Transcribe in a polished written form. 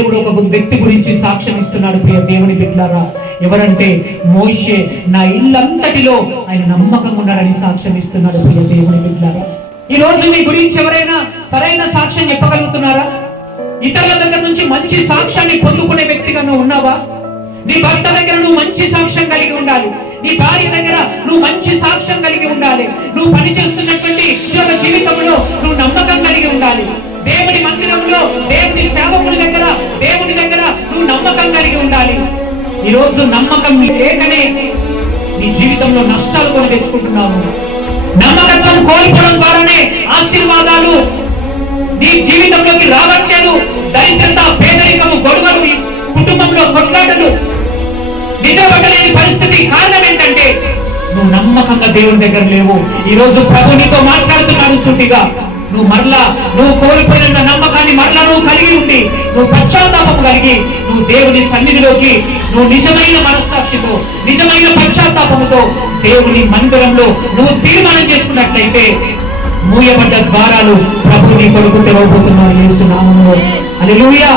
దేవుడు ఒక వ్యక్తి గురించి సాక్ష్యం ఇస్తున్నాడు ప్రియ దేవుని బిడ్డలారా. ఎవరంటే మోషే. నా ఇల్లంతటిలో ఆయన నమ్మకంగా ఉన్నాడని సాక్ష్యం ఇస్తున్నాడు ప్రియ దేవుని బిడ్డలారా. ఈ రోజు మీ గురించి ఎవరైనా సరైన సాక్ష్యం చెప్పగలుగుతున్నారా? ఇతరుల దగ్గర నుంచి మంచి సాక్ష్యాన్ని పొందుకునే వ్యక్తిగా నువ్వు ఉన్నావా? నీ భర్త దగ్గర నువ్వు మంచి సాక్ష్యం కలిగి ఉండాలి. నీ భార్య దగ్గర నువ్వు మంచి సాక్ష్యం కలిగి ఉండాలి. నువ్వు పనిచేస్తున్నటువంటి ఉద్యోగ జీవితంలో నువ్వు నమ్మకం కలిగి ఉండాలి. దేవుని మందిరంలో దేవుని సేవకుల దగ్గర దేవుని దగ్గర నువ్వు నమ్మకం కలిగి ఉండాలి. ఈ రోజు నమ్మకం లేకనే నీ జీవితంలో నష్టాలు కొని తెచ్చుకుంటున్నావు. నమ్మకత్వం కోల్పోవడం ద్వారానే ఆశీర్వాదాలు నీ జీవితంలోకి రావట్లేదు. దరిద్రత, పేదరికము, గొడవలు, కుటుంబంలో కొట్లాటలు, నిలబడలేని పరిస్థితి కారణం ఏంటంటే నువ్వు నమ్మకంగా దేవుని దగ్గర లేవు. ఈ రోజు ప్రభు నీతో మాట్లాడుతున్నాడు సూటిగా. నువ్వు కోల్పోయిన నమ్మకాన్ని మరలా నువ్వు కలిగి ఉండి, నువ్వు పశ్చాత్తాపం కలిగి నువ్వు దేవుని సన్నిధిలోకి నువ్వు నిజమైన మనస్సాక్షితో, నిజమైన పశ్చాత్తాపముతో దేవుని మందిరంలో నువ్వు తీర్మానం చేసుకున్నట్లయితే మూయబడ్డ ద్వారాలు ప్రభు నీ కొరకు తెరవబోతున్నాడు యేసు నామములో. హల్లెలూయా.